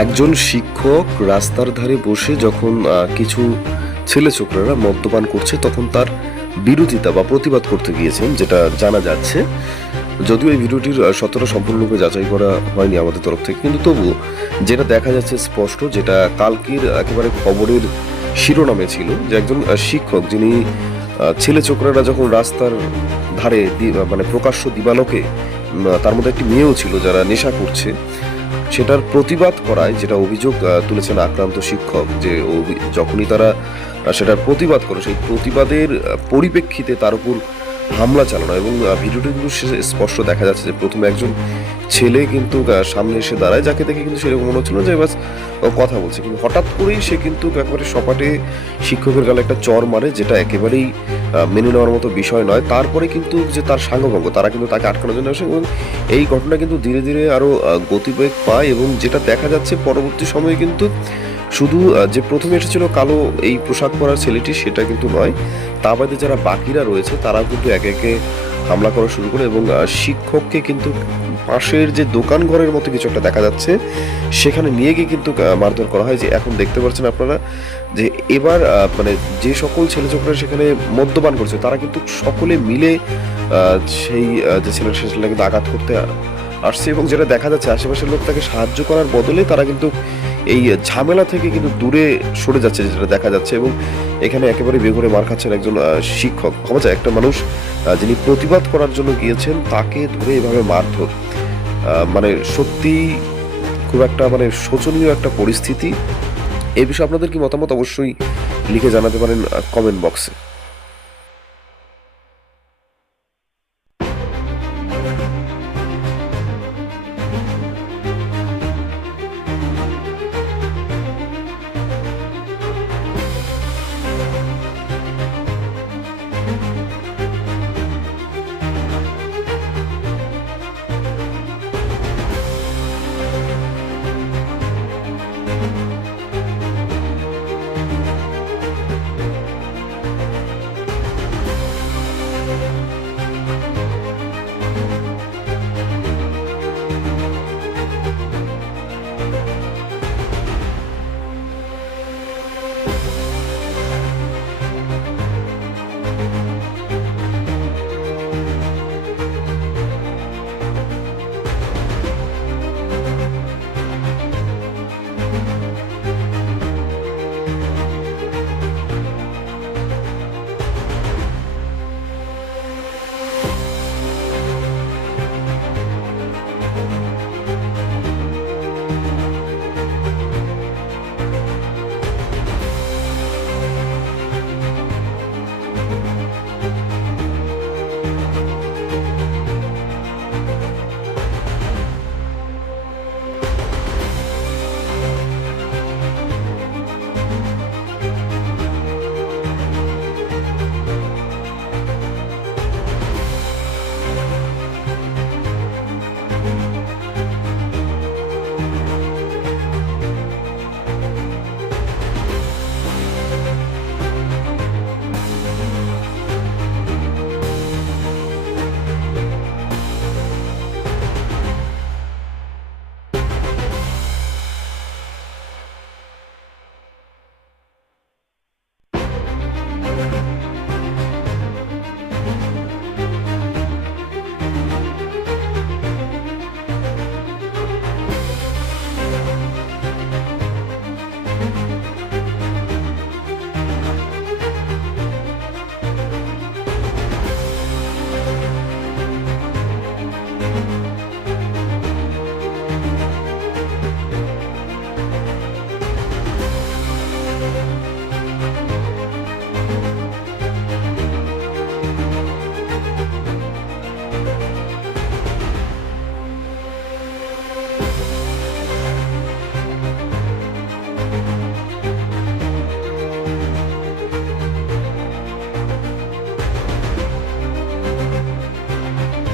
একজন শিক্ষক রাস্তার ধারে বসে যখন কিছু ছেলে ছোকরারা মদ্যপান করছে তখন তার বিরোধিতা বা প্রতিবাদ করতে গিয়েছেন, যেটা জানা যাচ্ছে। যদিও এই ভিডিওটির সত্যতা সম্পূর্ণরূপে যাচাই করা হয়নি আমাদের তরফ থেকে, কিন্তু তবুও যেটা দেখা যাচ্ছে স্পষ্ট, যেটা কালকের একেবারে খবরের শিরোনামে ছিল, যে একজন শিক্ষক যিনি ছেলে ছোকরারা যখন রাস্তার ধারে মানে প্রকাশ্য দিবালোকে, তার মধ্যে একটি মেয়েও ছিল যারা নেশা করছে, সেটার প্রতিবাদ করায়, যেটা অভিযোগ তুলেছেন আক্রান্ত শিক্ষক, যে যখনই তারা সেটার প্রতিবাদ করে, সেই প্রতিবাদের পরিপ্রেক্ষিতে তার উপর হামলা চালানো। এবং ভিডিওটি কিন্তু স্পষ্ট দেখা যাচ্ছে যে প্রথমে একজন ছেলে কিন্তু সামনে এসে দাঁড়ায়, যাকে দেখে কিন্তু সেরকম মনে হচ্ছিল যে বাস কথা বলছে, কিন্তু হঠাৎ করেই সে কিন্তু একেবারে সপাটে শিক্ষকের গালে একটা চর মারে, যেটা একেবারেই মেনে নেওয়ার মতো বিষয় নয়। তারপরে কিন্তু যে তার সাঙ্গভঙ্গ, তারা কিন্তু তাকে আটকানোর জন্য আসে, এবং এই ঘটনা কিন্তু ধীরে ধীরে আরও গতিবেগ পায়। এবং যেটা দেখা যাচ্ছে পরবর্তী সময়ে কিন্তু শুধু যে প্রথমে এসেছিল কালো এই পোশাক পরা ছেলেটি, সেটা কিন্তু নয়, তা বাদে যারা বাকিরা রয়েছে তারাও কিন্তু একে একে হামলা করা শুরু করে, এবং শিক্ষককে কিন্তু পাশের যে দোকান ঘরের মতো কিছু একটা দেখা যাচ্ছে, সেখানে নিয়ে গিয়ে কিন্তু মারধর করা হয়। যে এখন দেখতে পাচ্ছেন আপনারা, যে এবার মানে যে সকল ছেলে ছোকরা সেখানে মদ্যপান করছে, তারা কিন্তু সকলে মিলে সেই যে ছেলেটা সে ছেলেটাকে কিন্তু আঘাত করতে আসছে। এবং যেটা দেখা যাচ্ছে, আশেপাশের লোক তাকে সাহায্য করার বদলে তারা কিন্তু এই ঝামেলা থেকে কিন্তু দূরে সরে যাচ্ছে, যেটা দেখা যাচ্ছে। এবং এখানে একেবারে বেঘরে মার খাচ্ছেন একজন শিক্ষক। ভাবা যায়, একটা মানুষ যিনি প্রতিবাদ করার জন্য গিয়েছেন, তাকে ধরে এভাবে মারধর, মানে সত্যি খুব একটা মানে শোচনীয় একটা পরিস্থিতি। এই বিষয়ে আপনাদের কি মতামত অবশ্যই লিখে জানাতে পারেন কমেন্ট বক্সে।